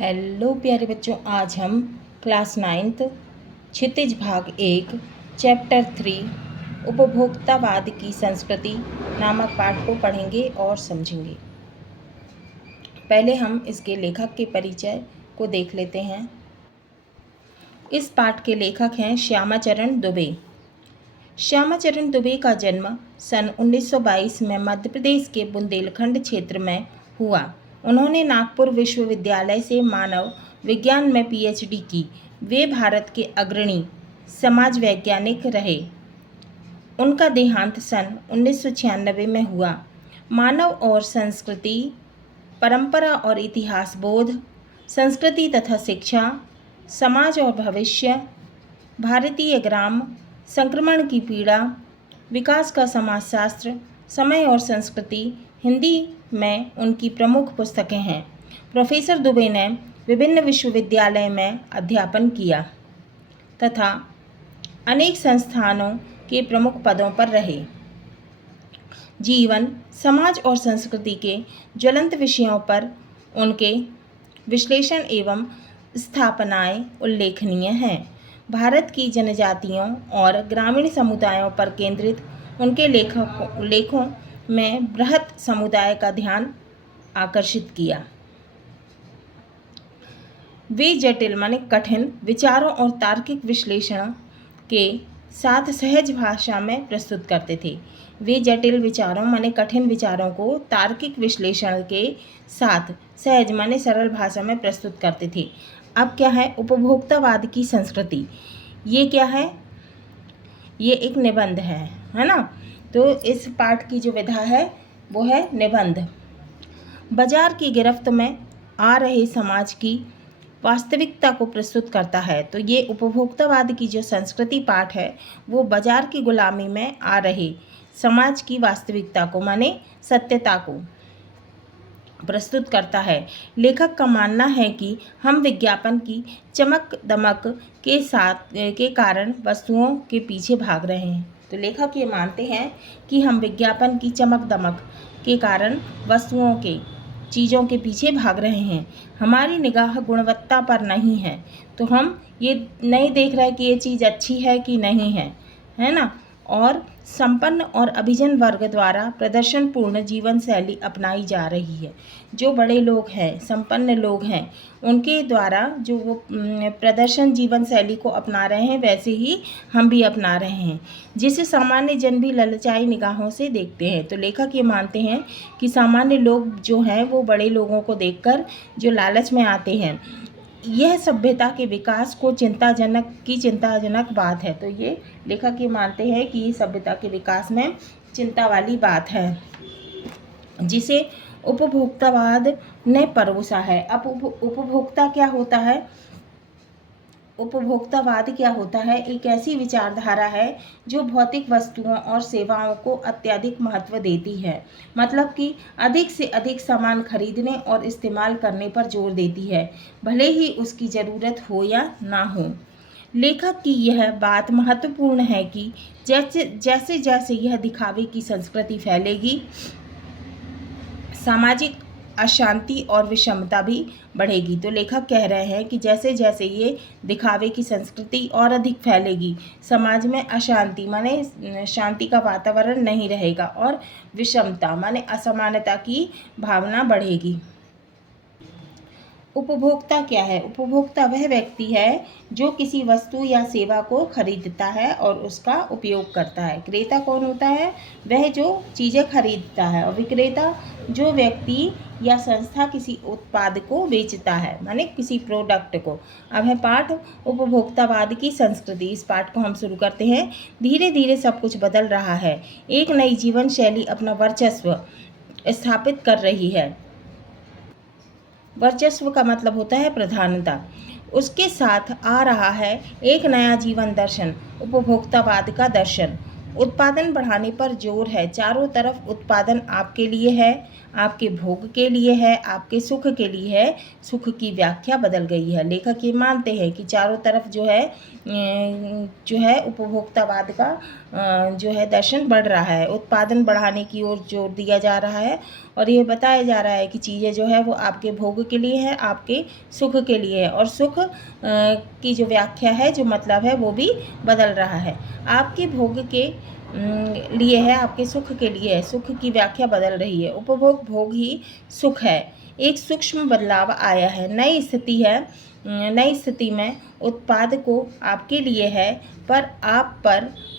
Hello प्यारे बच्चों, आज हम क्लास 9th क्षितिज भाग 1 चैप्टर 3 उपभोक्तावाद की संस्कृति नामक पाठ को पढ़ेंगे और समझेंगे। पहले हम इसके लेखक के परिचय को देख लेते हैं। इस पाठ के लेखक हैं श्यामाचरण दुबे। श्यामाचरण दुबे का जन्म सन 1922 में मध्य प्रदेश के बुंदेलखंड क्षेत्र में हुआ। उन्होंने नागपुर विश्वविद्यालय से मानव विज्ञान में पीएचडी की। वे भारत के अग्रणी समाज वैज्ञानिक रहे। उनका देहांत सन 1996 में हुआ। मानव और संस्कृति, परंपरा और इतिहास बोध, संस्कृति तथा शिक्षा, समाज और भविष्य, भारतीय ग्राम, संक्रमण की पीड़ा, विकास का समाजशास्त्र, समय और संस्कृति हिंदी में उनकी प्रमुख पुस्तकें हैं। प्रोफेसर दुबे ने विभिन्न विश्वविद्यालय में अध्यापन किया तथा अनेक संस्थानों के प्रमुख पदों पर रहे। जीवन, समाज और संस्कृति के ज्वलंत विषयों पर उनके विश्लेषण एवं स्थापनाएं उल्लेखनीय हैं। भारत की जनजातियों और ग्रामीण समुदायों पर केंद्रित उनके लेखों में बृहत समुदाय का ध्यान आकर्षित किया। वे जटिल माने कठिन विचारों और तार्किक विश्लेषण के साथ सहज भाषा में प्रस्तुत करते थे। वे जटिल विचारों माने कठिन विचारों को तार्किक विश्लेषण के साथ सहज माने सरल भाषा में प्रस्तुत करते थे। अब क्या है उपभोक्तावाद की संस्कृति? ये क्या है? ये एक निबंध है ना? तो इस पाठ की जो विधा है वो है निबंध। बाजार की गिरफ्त में आ रहे समाज की वास्तविकता को प्रस्तुत करता है। तो ये उपभोक्तावाद की जो संस्कृति पाठ है वो बाजार की गुलामी में आ रहे समाज की वास्तविकता को माने सत्यता को प्रस्तुत करता है। लेखक का मानना है कि हम विज्ञापन की चमक दमक के कारण वस्तुओं के पीछे भाग रहे हैं। तो लेखक ये मानते हैं कि हम विज्ञापन की चमक दमक के कारण चीज़ों के पीछे भाग रहे हैं। हमारी निगाह गुणवत्ता पर नहीं है। तो हम ये नहीं देख रहे कि ये चीज़ अच्छी है कि नहीं है ना? और संपन्न और अभिजन वर्ग द्वारा प्रदर्शनपूर्ण जीवन शैली अपनाई जा रही है। जो बड़े लोग हैं, संपन्न लोग हैं, उनके द्वारा जो वो प्रदर्शन जीवन शैली को अपना रहे हैं वैसे ही हम भी अपना रहे हैं, जिसे सामान्य जन भी ललचाई निगाहों से देखते हैं। तो लेखक ये मानते हैं कि सामान्य लोग जो हैं वो बड़े लोगों को देखकर जो लालच में आते हैं, यह सभ्यता के विकास को चिंताजनक बात है। तो ये लेखक ये मानते हैं कि सभ्यता के विकास में चिंता वाली बात है, जिसे उपभोक्तावाद ने परोसा है। अब उपभोक्ता क्या होता है? उपभोक्तावाद क्या होता है? एक ऐसी विचारधारा है जो भौतिक वस्तुओं और सेवाओं को अत्यधिक महत्व देती है, मतलब कि अधिक से अधिक सामान खरीदने और इस्तेमाल करने पर जोर देती है, भले ही उसकी ज़रूरत हो या ना हो। लेखक की यह बात महत्वपूर्ण है कि जैसे जैसे यह दिखावे की संस्कृति फैलेगी, सामाजिक अशांति और विषमता भी बढ़ेगी। तो लेखक कह रहे हैं कि जैसे जैसे ये दिखावे की संस्कृति और अधिक फैलेगी, समाज में अशांति माने शांति का वातावरण नहीं रहेगा और विषमता माने असमानता की भावना बढ़ेगी। उपभोक्ता क्या है? उपभोक्ता वह व्यक्ति है जो किसी वस्तु या सेवा को खरीदता है और उसका उपयोग करता है। क्रेता कौन होता है? वह जो चीज़ें खरीदता है। और विक्रेता जो व्यक्ति या संस्था किसी उत्पाद को बेचता है, माने किसी प्रोडक्ट को। अब है पाठ उपभोक्तावाद की संस्कृति। इस पाठ को हम शुरू करते हैं। धीरे धीरे सब कुछ बदल रहा है। एक नई जीवन शैली अपना वर्चस्व स्थापित कर रही है। वर्चस्व का मतलब होता है प्रधानता। उसके साथ आ रहा है एक नया जीवन दर्शन, उपभोक्तावाद का दर्शन। उत्पादन बढ़ाने पर जोर है। चारों तरफ उत्पादन आपके लिए है, आपके भोग के लिए है, आपके सुख के लिए है। सुख की व्याख्या बदल गई है। लेखक ये मानते हैं कि चारों तरफ जो है उपभोक्तावाद का जो है दर्शन बढ़ रहा है, उत्पादन बढ़ाने की ओर जोर दिया जा रहा है और ये बताया जा रहा है कि चीज़ें जो है वो आपके भोग के लिए है, आपके सुख के लिए है और सुख की जो व्याख्या है, जो मतलब है वो भी बदल रहा है। आपके भोग के लिए है, आपके सुख के लिए है, सुख की व्याख्या बदल रही है। उपभोग भोग ही सुख है। एक सूक्ष्म बदलाव आया है, नई स्थिति है। नई स्थिति में उत्पाद को आपके लिए है, पर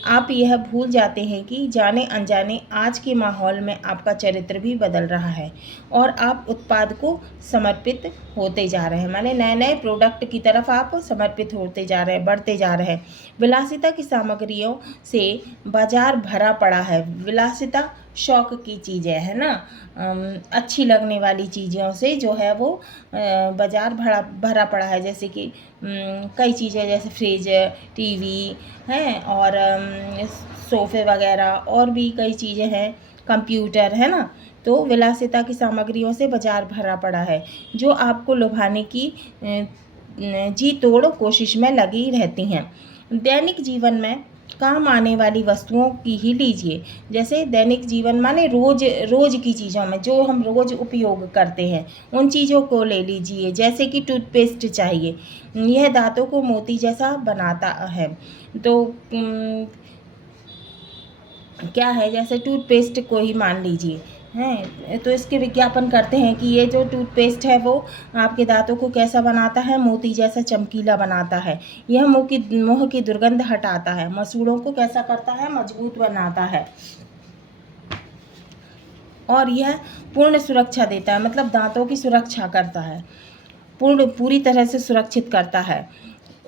आप यह भूल जाते हैं कि जाने अनजाने आज के माहौल में आपका चरित्र भी बदल रहा है और आप उत्पाद को समर्पित होते जा रहे हैं, माने नए नए प्रोडक्ट की तरफ आप समर्पित होते जा रहे हैं, बढ़ते जा रहे हैं। विलासिता की सामग्रियों से बाजार भरा पड़ा है। विलासिता शौक की चीज़ें है ना, अच्छी लगने वाली चीज़ों से जो है वो बाज़ार भरा पड़ा है। जैसे कि कई चीज़ें, जैसे फ्रिज, टीवी हैं और सोफ़े वगैरह और भी कई चीज़ें हैं, कंप्यूटर है ना। तो विलासिता की सामग्रियों से बाज़ार भरा पड़ा है जो आपको लुभाने की जी तोड़ कोशिश में लगी रहती हैं। दैनिक जीवन में काम आने वाली वस्तुओं की ही लीजिए। जैसे दैनिक जीवन माने रोज़ की चीज़ों में जो हम रोज़ उपयोग करते हैं उन चीज़ों को ले लीजिए। जैसे कि टूथपेस्ट चाहिए, यह दांतों को मोती जैसा बनाता है। तो क्या है, जैसे टूथपेस्ट को ही मान लीजिए हैं, तो इसके विज्ञापन करते हैं कि ये जो टूथपेस्ट है वो आपके दांतों को कैसा बनाता है, मोती जैसा चमकीला बनाता है। यह मुँह की दुर्गंध हटाता है। मसूड़ों को कैसा करता है, मजबूत बनाता है और यह पूर्ण सुरक्षा देता है, मतलब दांतों की सुरक्षा करता है, पूरी तरह से सुरक्षित करता है।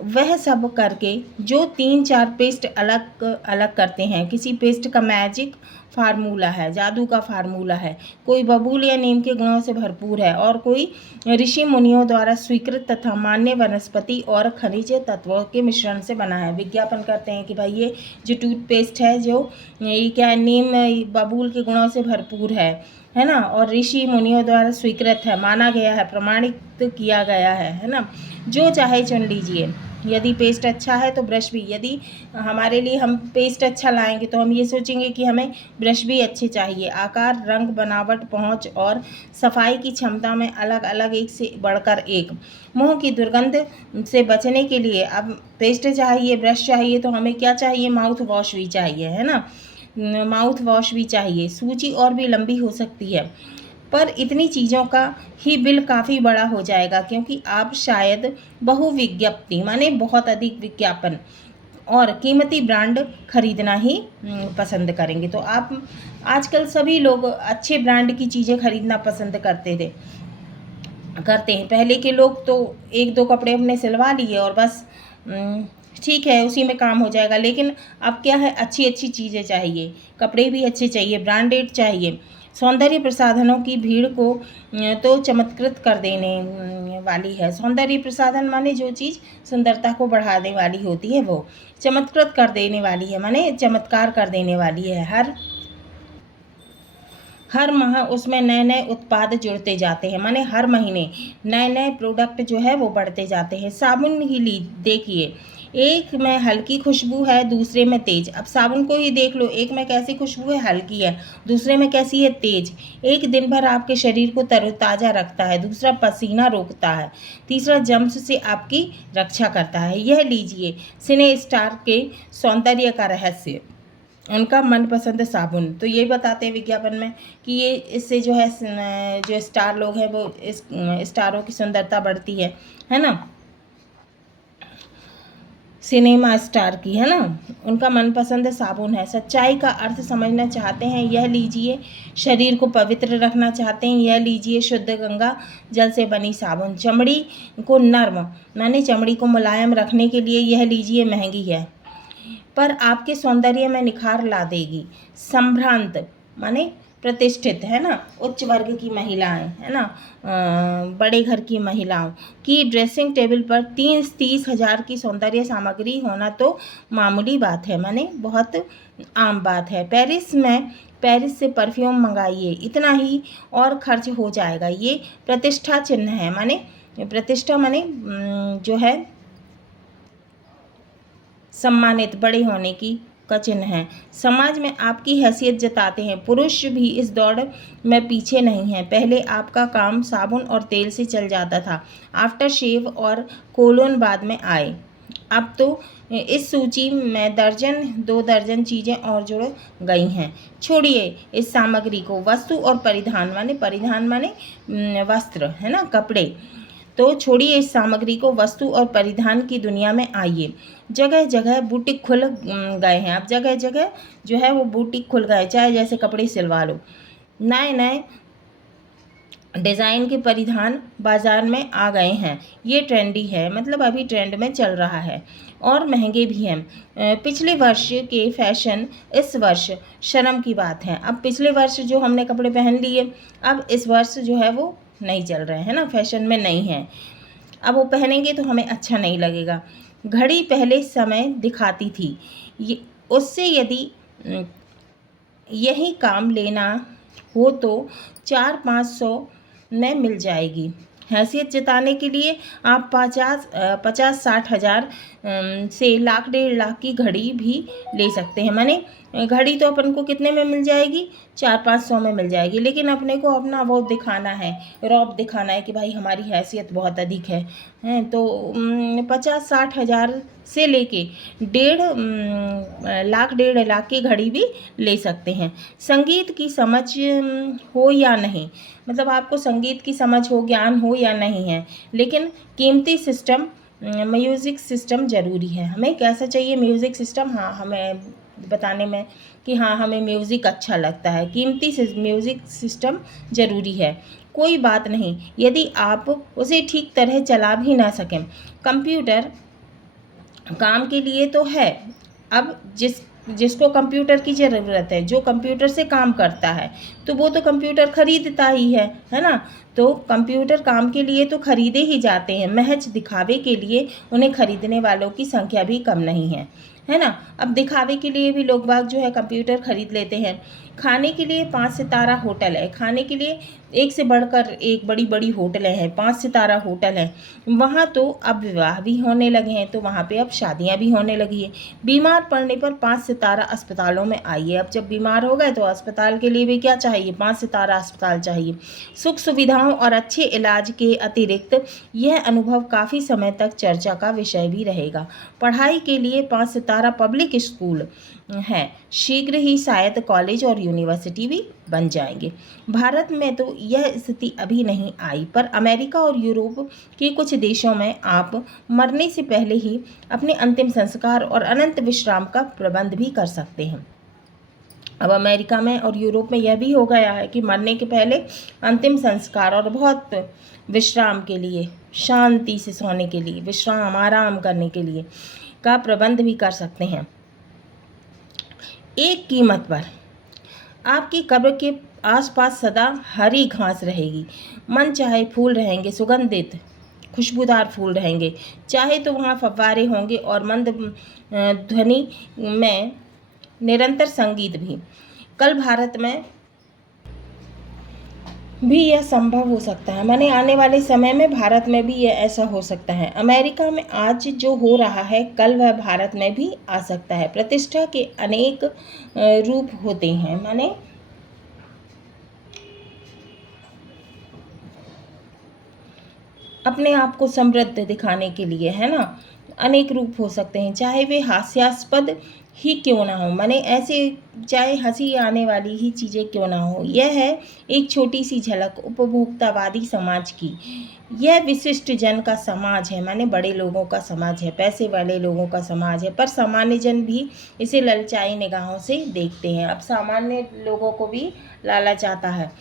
वह सब करके जो 3-4 पेस्ट अलग अलग करते हैं। किसी पेस्ट का मैजिक फार्मूला है, जादू का फार्मूला है। कोई बबूल या नीम के गुणों से भरपूर है और कोई ऋषि मुनियों द्वारा स्वीकृत तथा मान्य वनस्पति और खनिज तत्वों के मिश्रण से बना है। विज्ञापन करते हैं कि भाई ये जो टूथपेस्ट है, जो ये क्या नीम बबूल के गुणों से भरपूर है ना, और ऋषि मुनियों द्वारा स्वीकृत है, माना गया है, प्रमाणित किया गया है ना। जो चाहे चुन लीजिए। यदि पेस्ट अच्छा है तो ब्रश भी, यदि हमारे लिए हम पेस्ट अच्छा लाएंगे तो हम ये सोचेंगे कि हमें ब्रश भी अच्छे चाहिए। आकार, रंग, बनावट, पहुंच और सफाई की क्षमता में अलग अलग एक से बढ़कर एक। मुंह की दुर्गंध से बचने के लिए अब पेस्ट चाहिए, ब्रश चाहिए, तो हमें क्या चाहिए, माउथ वॉश भी चाहिए, है ना, माउथ वॉश भी चाहिए। सूची और भी लंबी हो सकती है, पर इतनी चीज़ों का ही बिल काफ़ी बड़ा हो जाएगा, क्योंकि आप शायद बहुविज्ञप्ति माने बहुत अधिक विज्ञापन और कीमती ब्रांड खरीदना ही पसंद करेंगे। तो आप आजकल सभी लोग अच्छे ब्रांड की चीज़ें खरीदना पसंद करते हैं। पहले के लोग तो 1-2 कपड़े अपने सिलवा लिए और बस ठीक है, उसी में काम हो जाएगा। लेकिन अब क्या है, अच्छी अच्छी चीज़ें चाहिए, कपड़े भी अच्छे चाहिए, ब्रांडेड चाहिए। सौंदर्य प्रसाधनों की भीड़ को तो चमत्कृत कर देने वाली है। सौंदर्य प्रसाधन माने जो चीज़ सुंदरता को बढ़ाने वाली होती है वो चमत्कृत कर देने वाली है, माने चमत्कार कर देने वाली है। हर माह उसमें नए नए उत्पाद जुड़ते जाते हैं, माने हर महीने नए नए प्रोडक्ट जो है वो बढ़ते जाते हैं। साबुन ही देखिए, एक में हल्की खुशबू है, दूसरे में तेज। अब साबुन को ही देख लो, एक में कैसी खुशबू है, हल्की है, दूसरे में कैसी है, तेज। एक दिन भर आपके शरीर को तरोताज़ा रखता है, दूसरा पसीना रोकता है, तीसरा जम्स से आपकी रक्षा करता है। यह लीजिए सिने स्टार के सौंदर्य का रहस्य, उनका मनपसंद साबुन। तो ये बताते हैं विज्ञापन में कि ये इससे जो है जो स्टार लोग हैं वो इस स्टारों की सुंदरता बढ़ती है ना, सिनेमा स्टार की, है ना, उनका मनपसंद साबुन है। सच्चाई का अर्थ समझना चाहते हैं, यह लीजिए। शरीर को पवित्र रखना चाहते हैं, यह लीजिए शुद्ध गंगा जल से बनी साबुन। चमड़ी को नर्म माने चमड़ी को मुलायम रखने के लिए यह लीजिए, महंगी है पर आपके सौंदर्य में निखार ला देगी। संभ्रांत माने प्रतिष्ठित, है ना, उच्च वर्ग की महिलाएं, है ना, बड़े घर की महिलाओं की ड्रेसिंग टेबल पर 30 हज़ार की सौंदर्य सामग्री होना तो मामूली बात है, माने बहुत आम बात है। पेरिस से परफ्यूम मंगाइए, इतना ही और खर्च हो जाएगा। ये प्रतिष्ठा चिन्ह है, माने प्रतिष्ठा माने जो है सम्मानित, बड़े होने की का चिन्ह हैं। समाज में आपकी हैसियत जताते हैं। पुरुष भी इस दौड़ में पीछे नहीं हैं। पहले आपका काम साबुन और तेल से चल जाता था। आफ्टर शेव और कोलोन बाद में आए। अब तो इस सूची में दर्जन 2 दर्जन चीज़ें और जुड़ गई हैं। छोड़िए इस सामग्री को। वस्तु और परिधान माने वस्त्र, है ना, कपड़े। तो छोड़िए इस सामग्री को, वस्तु और परिधान की दुनिया में आइए। जगह जगह बुटीक खुल गए हैं। अब जगह जगह जो है वो बुटीक खुल गए, चाहे जैसे कपड़े सिलवा लो। नए नए डिज़ाइन के परिधान बाजार में आ गए हैं। ये ट्रेंडी है, मतलब अभी ट्रेंड में चल रहा है, और महंगे भी हैं। पिछले वर्ष के फैशन इस वर्ष शर्म की बात है। अब पिछले वर्ष जो हमने कपड़े पहन लिए, अब इस वर्ष जो है वो नहीं चल रहे हैं ना, फैशन में नहीं है। अब वो पहनेंगे तो हमें अच्छा नहीं लगेगा। घड़ी पहले समय दिखाती थी, उससे यदि यही काम लेना हो तो 400-500 में मिल जाएगी। हैसियत जताने के लिए आप 50-60 हज़ार से लाख 1.5 लाख की घड़ी भी ले सकते हैं। माने घड़ी तो अपन को कितने में मिल जाएगी, 400-500 में मिल जाएगी, लेकिन अपने को अपना वो दिखाना है, रौब दिखाना है कि भाई हमारी हैसियत बहुत अधिक है, तो 50-60 हज़ार से लेके 1.5 लाख की घड़ी भी ले सकते हैं। संगीत की समझ हो या नहीं, मतलब आपको संगीत की समझ हो, ज्ञान हो या नहीं है, लेकिन कीमती सिस्टम म्यूज़िक सिस्टम ज़रूरी है। हमें कैसा चाहिए म्यूज़िक सिस्टम, हाँ हमें बताने में कि हाँ हमें म्यूज़िक अच्छा लगता है, कीमती म्यूज़िक सिस्टम ज़रूरी है। कोई बात नहीं यदि आप उसे ठीक तरह चला भी ना सकें। कंप्यूटर काम के लिए तो है। अब जिसको कंप्यूटर की ज़रूरत है, जो कंप्यूटर से काम करता है, तो वो तो कंप्यूटर खरीदता ही है ना। तो कंप्यूटर काम के लिए तो खरीदे ही जाते हैं, महज दिखावे के लिए उन्हें खरीदने वालों की संख्या भी कम नहीं है ना। अब दिखावे के लिए भी लोग बाग जो है कंप्यूटर खरीद लेते हैं। खाने के लिए 5 सितारा होटल है, खाने के लिए एक से बढ़कर एक बड़ी बड़ी होटलें हैं, 5 सितारा होटल हैं। वहाँ तो अब विवाह भी होने लगे हैं, तो वहाँ पे अब शादियाँ भी होने लगी है। बीमार पड़ने पर 5 सितारा अस्पतालों में आइए। अब जब बीमार हो गए तो अस्पताल के लिए भी क्या चाहिए, 5 सितारा अस्पताल चाहिए। सुख सुविधाओं और अच्छे इलाज के अतिरिक्त यह अनुभव काफ़ी समय तक चर्चा का विषय भी रहेगा। पढ़ाई के लिए 5 सितारा पब्लिक स्कूल हैं, शीघ्र ही शायद कॉलेज और यूनिवर्सिटी भी बन जाएंगे। भारत में तो यह स्थिति अभी नहीं आई, पर अमेरिका और यूरोप के कुछ देशों में आप मरने से पहले ही अपने अंतिम संस्कार और अनंत विश्राम का प्रबंध भी कर सकते हैं। अब अमेरिका में और यूरोप में यह भी हो गया है कि मरने के पहले अंतिम संस्कार और बहुत विश्राम के लिए, शांति से सोने के लिए, विश्राम आराम करने के लिए का प्रबंध भी कर सकते हैं। एक कीमत पर आपकी कब्र के आसपास सदा हरी घास रहेगी। मन चाहे फूल रहेंगे, सुगंधित खुशबूदार फूल रहेंगे, चाहे तो वहाँ फव्वारे होंगे और मंद ध्वनि में निरंतर संगीत भी। कल भारत में भी यह संभव हो सकता है, माने आने वाले समय में भारत में भी यह ऐसा हो सकता है। अमेरिका में आज जो हो रहा है, कल वह भारत में भी आ सकता है। प्रतिष्ठा के अनेक रूप होते हैं, माने अपने आप को समृद्ध दिखाने के लिए, है ना, अनेक रूप हो सकते हैं, चाहे वे हास्यास्पद ही क्यों ना हो, माने ऐसे चाहे हंसी आने वाली ही चीज़ें क्यों ना हो। यह है एक छोटी सी झलक उपभोक्तावादी समाज की। यह विशिष्ट जन का समाज है, माने बड़े लोगों का समाज है, पैसे वाले लोगों का समाज है, पर सामान्य जन भी इसे ललचाई निगाहों से देखते हैं। अब सामान्य लोगों को भी लालच आता है।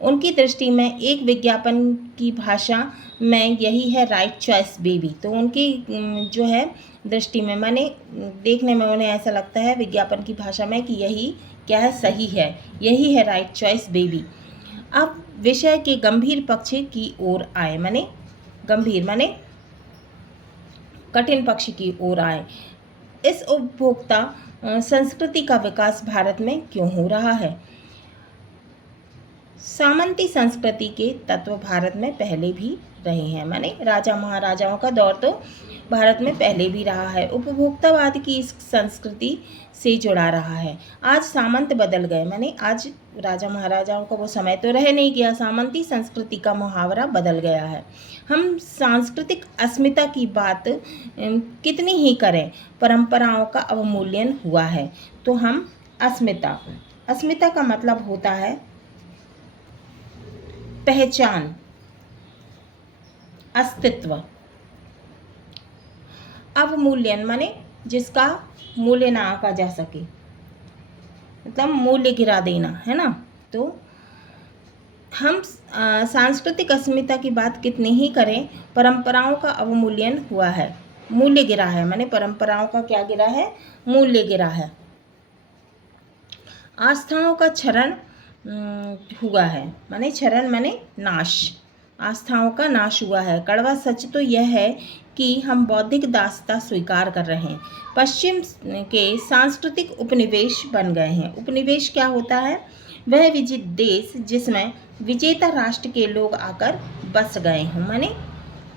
उनकी दृष्टि में एक विज्ञापन की भाषा में यही है राइट चॉइस बेबी। तो उनकी जो है दृष्टि में, माने देखने में उन्हें ऐसा लगता है विज्ञापन की भाषा में कि यही क्या है, सही है, यही है राइट चॉइस बेबी। अब विषय के गंभीर पक्ष की ओर आए, माने गंभीर माने कठिन पक्ष की ओर आए। इस उपभोक्ता संस्कृति का विकास भारत में क्यों हो रहा है? सामंती संस्कृति के तत्व भारत में पहले भी रहे हैं, माने राजा महाराजाओं का दौर तो भारत में पहले भी रहा है। उपभोक्तावाद की इस संस्कृति से जुड़ा रहा है। आज सामंत बदल गए, माने आज राजा महाराजाओं का वो समय तो रह नहीं गया, सामंती संस्कृति का मुहावरा बदल गया है। हम सांस्कृतिक अस्मिता की बात कितनी ही करें, परंपराओं का अवमूल्यन हुआ है। तो हम अस्मिता का मतलब होता है पहचान, अस्तित्व। अवमूल्यन माने जिसका मूल्य ना आंका जा सके, मतलब मूल्य गिरा देना, है ना। तो हम सांस्कृतिक अस्मिता की बात कितनी ही करें, परंपराओं का अवमूल्यन हुआ है, मूल्य गिरा है, माने परंपराओं का क्या गिरा है, मूल्य गिरा है। आस्थाओं का क्षरण हुआ है, माने क्षरण माने नाश, आस्थाओं का नाश हुआ है। कड़वा सच तो यह है कि हम बौद्धिक दासता स्वीकार कर रहे हैं, पश्चिम के सांस्कृतिक उपनिवेश बन गए हैं। उपनिवेश क्या होता है, वह विजित देश जिसमें विजेता राष्ट्र के लोग आकर बस गए हों, माने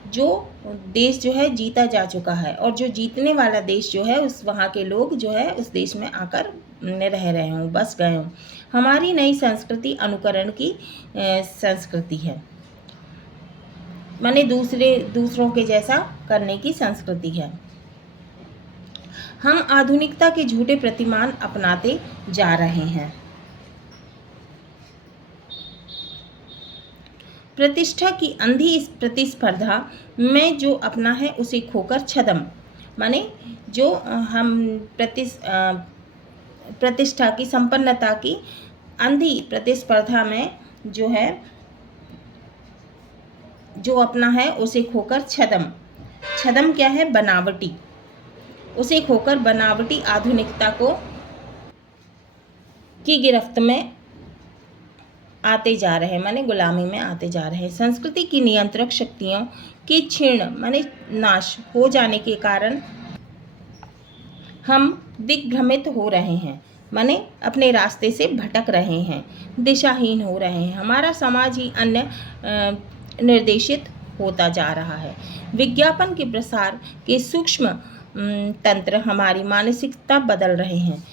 जो देश जो है जीता जा चुका है और जो जीतने वाला देश जो है उस वहाँ के लोग जो है उस देश में आकर रह रहे हों, बस गए हों। हमारी नई संस्कृति अनुकरण की संस्कृति है, माने दूसरों के जैसा करने की संस्कृति है। हम आधुनिकता के झूठे प्रतिमान अपनाते जा रहे हैं। प्रतिष्ठा की अंधी इस प्रतिस्पर्धा में जो अपना है उसे खोकर छद्म, माने जो हम प्रतिष्ठा की, संपन्नता की अंधी प्रतिस्पर्धा में जो है जो अपना है उसे खोकर छद्म क्या है, बनावटी, उसे खोकर बनावटी आधुनिकता की गिरफ्त में आते जा रहे हैं, माने गुलामी में आते जा रहे हैं। संस्कृति की नियंत्रक शक्तियों के क्षीण माने नाश हो जाने के कारण हम दिग्भ्रमित हो रहे हैं, माने अपने रास्ते से भटक रहे हैं, दिशाहीन हो रहे हैं। हमारा समाज ही अन्य निर्देशित होता जा रहा है। विज्ञापन के प्रसार के सूक्ष्म तंत्र हमारी मानसिकता बदल रहे हैं।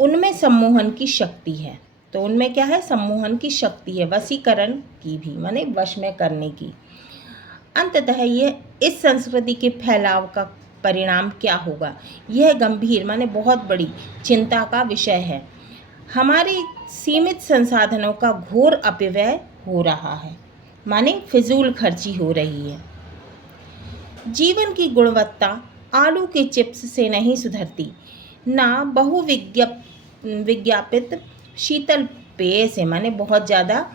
उनमें सम्मोहन की शक्ति है, तो उनमें क्या है, सम्मोहन की शक्ति है, वशीकरण की भी, माने वश में करने की। अंततः यह इस संस्कृति के फैलाव का परिणाम क्या होगा, यह गंभीर माने बहुत बड़ी चिंता का विषय है। हमारे सीमित संसाधनों का घोर अपव्यय हो रहा है, माने फिजूल खर्ची हो रही है। जीवन की गुणवत्ता आलू के चिप्स से नहीं सुधरती, ना बहुविज्ञापित शीतल पेय से, माने बहुत ज़्यादा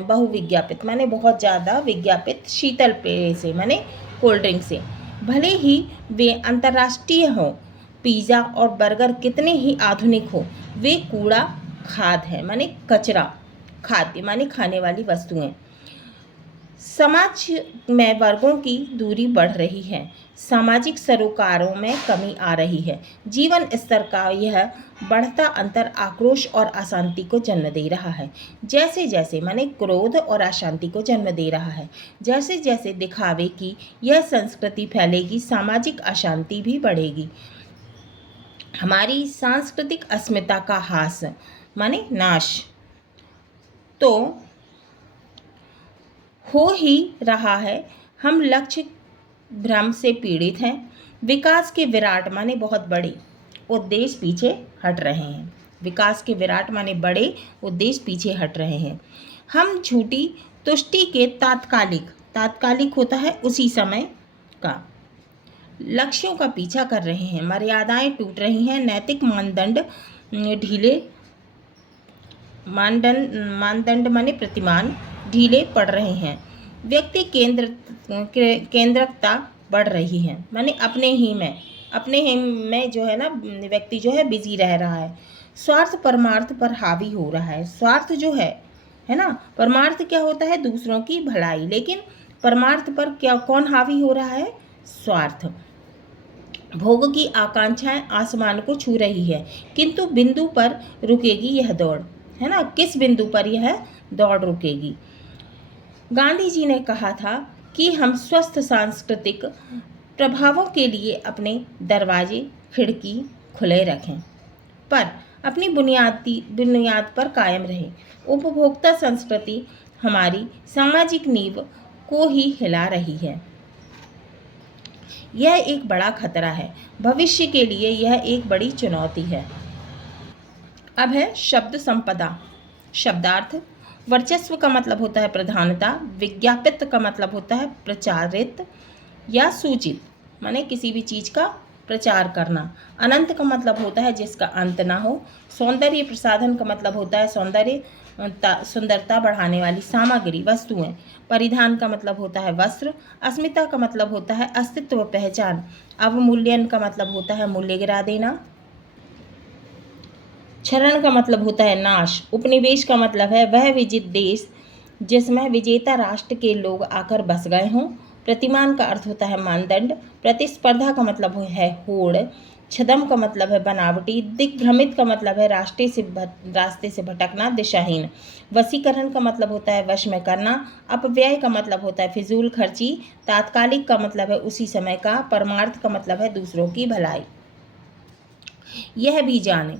बहुविज्ञापित माने बहुत ज़्यादा विज्ञापित शीतल पेय से, माने कोल्ड ड्रिंक से। भले ही वे अंतर्राष्ट्रीय हों, पिज़्ज़ा और बर्गर कितने ही आधुनिक हो, वे कूड़ा खाद है, माने कचरा, खाद्य माने खाने वाली वस्तुएं। समाज में वर्गों की दूरी बढ़ रही है, सामाजिक सरोकारों में कमी आ रही है। जीवन स्तर का यह बढ़ता अंतर आक्रोश और अशांति को जन्म दे रहा है। जैसे जैसे माने क्रोध और अशांति को जन्म दे रहा है। जैसे जैसे दिखावे की यह संस्कृति फैलेगी, सामाजिक अशांति भी बढ़ेगी। हमारी सांस्कृतिक अस्मिता का ह्रास माने नाश तो हो ही रहा है। हम लक्ष्य भ्रम से पीड़ित हैं। विकास के विराट माने बहुत बड़े उद्देश्य पीछे हट रहे हैं। विकास के विराट माने बड़े उद्देश्य पीछे हट रहे हैं। हम झूठी तुष्टि के तात्कालिक होता है उसी समय का लक्ष्यों का पीछा कर रहे हैं। मर्यादाएं टूट रही हैं, नैतिक मानदंड माने प्रतिमान ढीले पड़ रहे हैं। व्यक्ति केंद्रकता बढ़ रही है, माने अपने ही में जो है ना व्यक्ति जो है बिजी रह रहा है। स्वार्थ परमार्थ पर हावी हो रहा है। स्वार्थ जो है ना, परमार्थ क्या होता है, दूसरों की भलाई, लेकिन परमार्थ पर क्या कौन हावी हो रहा है, स्वार्थ। भोग की आकांक्षाएं आसमान को छू रही है, किंतु बिंदु पर रुकेगी यह दौड़। है ना, किस बिंदु पर यह दौड़ रुकेगी। गांधी जी ने कहा था कि हम स्वस्थ सांस्कृतिक प्रभावों के लिए अपने दरवाजे खिड़की खुले रखें, पर अपनी बुनियाद पर कायम रहे। उपभोक्ता संस्कृति हमारी सामाजिक नींव को ही हिला रही है। यह एक बड़ा खतरा है। भविष्य के लिए यह एक बड़ी चुनौती है। अब है शब्द संपदा। शब्दार्थ। वर्चस्व का मतलब होता है प्रधानता। विज्ञापित का मतलब होता है प्रचारित या सूचित, माने किसी भी चीज़ का प्रचार करना। अनंत का मतलब होता है जिसका अंत ना हो। सौंदर्य प्रसाधन का मतलब होता है सुंदरता बढ़ाने वाली सामग्री, वस्तुएं। परिधान का मतलब होता है वस्त्र। अस्मिता का मतलब होता है अस्तित्व, पहचान। अवमूल्यन का मतलब होता है मूल्य गिरा देना। क्षरण का मतलब होता है नाश। उपनिवेश का मतलब है वह विजित देश जिसमें विजेता राष्ट्र के लोग आकर बस गए हों। प्रतिमान का अर्थ होता है मानदंड। प्रतिस्पर्धा का मतलब है होड़। छद्म का मतलब है बनावटी। दिग्भ्रमित का मतलब है रास्ते से भटकना, दिशाहीन। वशीकरण का मतलब होता है वश में करना। अपव्यय का मतलब होता है फिजूल खर्ची। तात्कालिक का मतलब है उसी समय का। परमार्थ का मतलब है दूसरों की भलाई। यह भी जाने।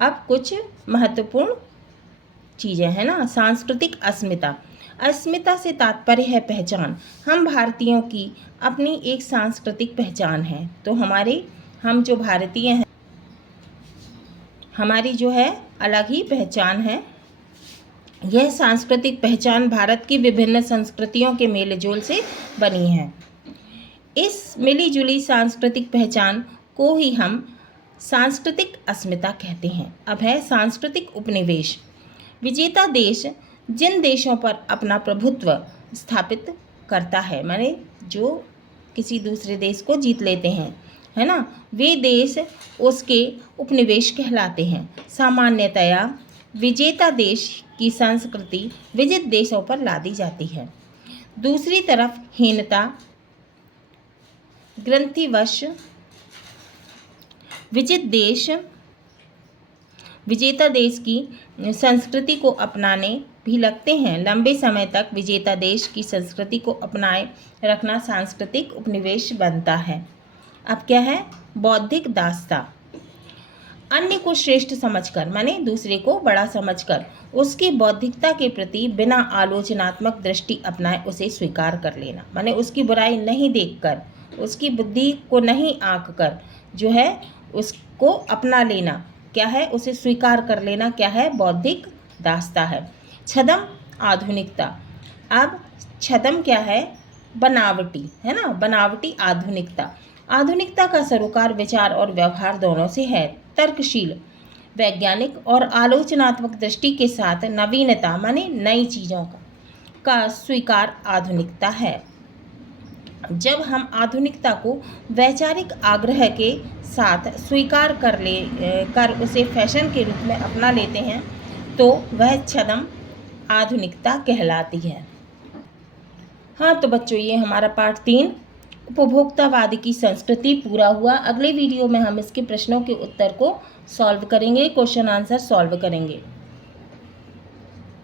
अब कुछ महत्वपूर्ण चीज़ें हैं ना। सांस्कृतिक अस्मिता। अस्मिता से तात्पर्य है पहचान। हम भारतीयों की अपनी एक सांस्कृतिक पहचान है। तो हम जो भारतीय हैं, हमारी जो है अलग ही पहचान है। यह सांस्कृतिक पहचान भारत की विभिन्न संस्कृतियों के मेल जोल से बनी है। इस मिली जुली सांस्कृतिक पहचान को ही हम सांस्कृतिक अस्मिता कहते हैं। अब है सांस्कृतिक उपनिवेश। विजेता देश जिन देशों पर अपना प्रभुत्व स्थापित करता है, माने जो किसी दूसरे देश को जीत लेते हैं, है ना, वे देश उसके उपनिवेश कहलाते हैं। सामान्यतया विजेता देश की संस्कृति विजित देशों पर लादी जाती है। दूसरी तरफ हीनता, ग्रंथिवश विजेता देश की संस्कृति को अपनाने भी लगते हैं। लंबे समय तक विजेता देश की संस्कृति को अपनाए रखना सांस्कृतिक उपनिवेश बनता है। अब क्या है? बौद्धिक दासता। अन्य को श्रेष्ठ समझकर, माने दूसरे को बड़ा समझकर, उसकी बौद्धिकता के प्रति बिना आलोचनात्मक दृष्टि अपनाए उसे स्वीकार कर लेना, माने उसकी बुराई नहीं देखकर, उसकी बुद्धि को नहीं आंक कर जो है उसको अपना लेना, क्या है? उसे स्वीकार कर लेना, क्या है? बौद्धिक दासता है। छद्म आधुनिकता। अब छद्म क्या है? बनावटी, है ना, बनावटी आधुनिकता। आधुनिकता का सरोकार विचार और व्यवहार दोनों से है। तर्कशील, वैज्ञानिक और आलोचनात्मक दृष्टि के साथ नवीनता माने नई चीज़ों का स्वीकार आधुनिकता है। जब हम आधुनिकता को वैचारिक आग्रह के साथ स्वीकार कर उसे फैशन के रूप में अपना लेते हैं तो वह छद्म आधुनिकता कहलाती है। हाँ तो बच्चों, ये हमारा पाठ 3 उपभोक्तावाद की संस्कृति पूरा हुआ। अगले वीडियो में हम इसके प्रश्नों के उत्तर को सॉल्व करेंगे, क्वेश्चन आंसर सॉल्व करेंगे।